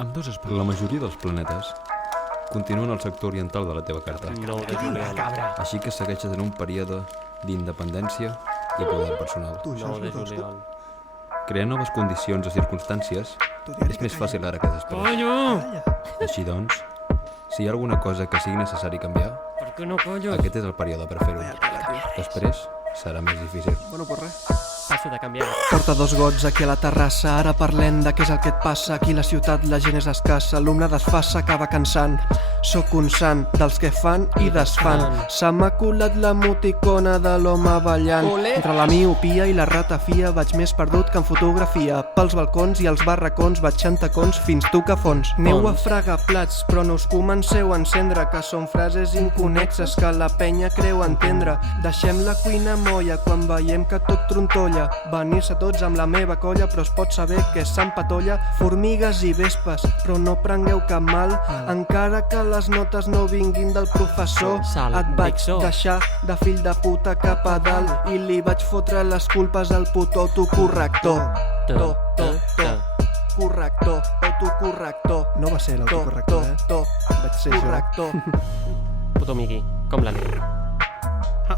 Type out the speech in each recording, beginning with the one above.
Amb dos espais. La majoria dels planetes continuen al sector oriental de la teva carta. 9 de juliol. Així que segueixes en un període d'independència i poder personal. 9 de juliol. Crear noves condicions o circumstàncies és més fàcil ara que després. Collo! Així doncs, si hi ha alguna cosa que sigui necessari canviar, Per què no collo? aquest és el període per fer-ho. Després serà més difícil. Bueno, pues res. Passo de canviar. Porta dos gots aquí a la terrassa, ara parlem de què és el que et passa. Aquí a la ciutat la gent és escassa, l'alumne desfassa, acaba cansant. Sóc un sant dels que fan i desfan. Se m'ha colat l'emoticona de l'home ballant. Entre la miopia i la ratafia vaig més perdut que en fotografia. Pels balcons i els barracons vaig en tacons fins tocar fons. Neu a fregar plats, però no us comenceu a encendre, que són frases inconexes que la penya creu entendre. Deixem la cuina molla quan veiem que tot trontolla. Venir-se tots amb la meva colla, però es pot saber que s'empatolla. Formigues i vespes, però no prengueu cap mal, encara que les notes no vinguin del professor. Sal, Et vaig Dixó. deixar de fill de puta cap a dalt i li vaig fotre les culpes al puto autocorrector. Corrector, autocorrector. No va ser l'autocorrector, vaig ser corrector. Puto Miqui, com la lei.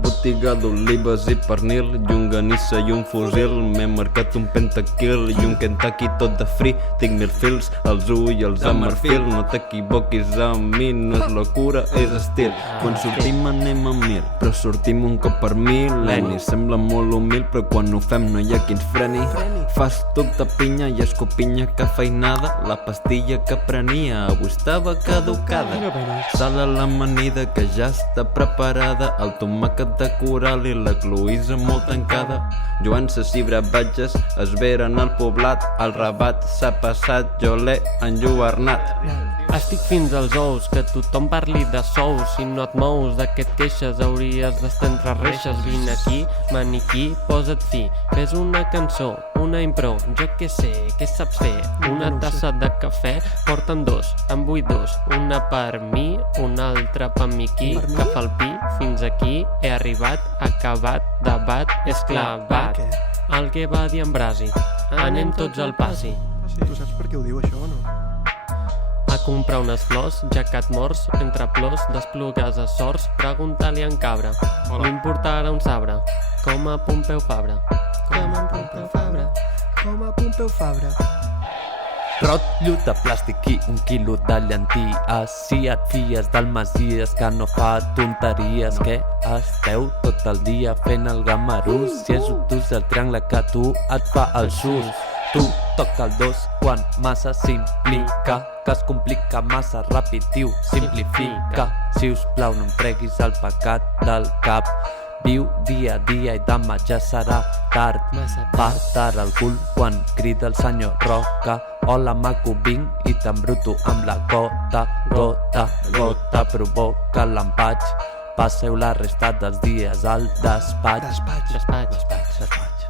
Botiga d'olives i pernil, llonganissa i un fusil. M'he marcat un pentakill i un Kentucky tot de free. Tinc 1000 fils, els ulls de marfil. No t'equivoquis amb mi, no és locura, és estil. Quan sortim anem a 1000, però sortim un cop per mil·lenni. Sembla molt humil, però quan ho fem no hi ha qui ens freni. Fas toc de pinya i escopinya cafeinada. La pastilla que prenia avui estava caducada. Sal a l'amanida que ja està preparada. El tomàquet de coral i la cloïssa molt tancada. Joances i bravatges es veren al poblat. El rabat s'ha passat, jo l'he enlluernat. Estic fins als ous, que tothom parli de sous. Si no et mous, de què et queixes? Hauries d'estar entre reixes. Vine aquí, maniquí, posa't fi. Fes una cançó, una impro, jo què sé, què saps fer? Una tassa de cafè, porten dos, en vull dos. Una per mi, una altra per Miqui, que fa el pi. Fins aquí he arribat, acabat, debat, esclavat. El que va dir en Brasi, anem tots al passi. Tu saps per què ho diu això o no? A comprar unes flors, jacat morts, entre plors, desplugues a sorts, pregunta-li a en Cabra. Li importarà un sabre, com a Pompeu Fabra. Com a Pompeu Fabra. Com a Pompeu Fabra. Rotllo de plàstic i 1 quilo de llenties. Si et fies del Masies que no fa tonteries, que esteu tot el dia fent el gamarús. Si és obtús el triangle que tu et fa el sus. Tu toca el 2 quan massa s'implica, que es complica massa ràpid, diu, simplifica. Si us plau no em treguis el pecat del cap. Viu dia a dia i demà ja serà tard. Patar el cul quan crida el senyor Roca. Hola maco, vinc i t'embruto amb la gota. Gota, gota, provoca l'empatx. Passeu la resta dels dies al despatx. Despatx. Despatx.